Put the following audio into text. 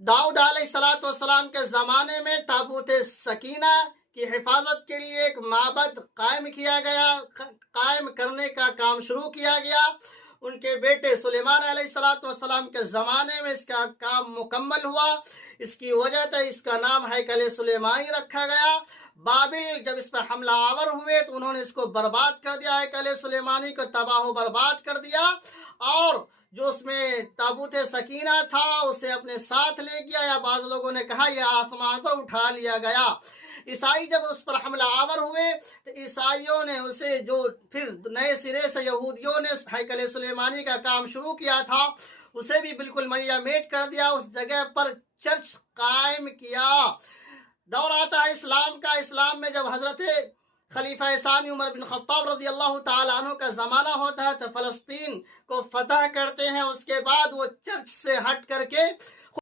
داؤد علیہ السلام کے زمانے میں تابوت سکینہ کی حفاظت کے لیے ایک معبد قائم کرنے کا کام شروع کیا گیا۔ ان کے بیٹے سلیمان علیہ السلام کے زمانے میں اس کا کام مکمل ہوا۔ اس کی وجہ سے اس کا نام ہیکل سلیمانی رکھا گیا۔ بابل جب اس پر حملہ آور ہوئے تو انہوں نے اس کو برباد کر دیا، ہیکل سلیمانی کو تباہ و برباد کر دیا، اور جو اس میں تابوت سکینہ تھا اسے اپنے ساتھ لے گیا، یا بعض لوگوں نے کہا یہ آسمان پر اٹھا لیا گیا۔ عیسائی جب اس پر حملہ آور ہوئے تو عیسائیوں نے اسے، جو پھر نئے سرے سے یہودیوں نے ہیکل سلیمانی کا کام شروع کیا تھا، اسے بھی بالکل ملیا میٹ کر دیا، اس جگہ پر چرچ قائم کیا۔ دور آتا ہے اسلام کا۔ اسلام میں جب حضرت خلیفہ ثانی عمر بن خطاب رضی اللہ تعالیٰ عنہ کا زمانہ ہوتا ہے تو فلسطین کو فتح کرتے ہیں۔ اس کے بعد وہ چرچ سے ہٹ کر کے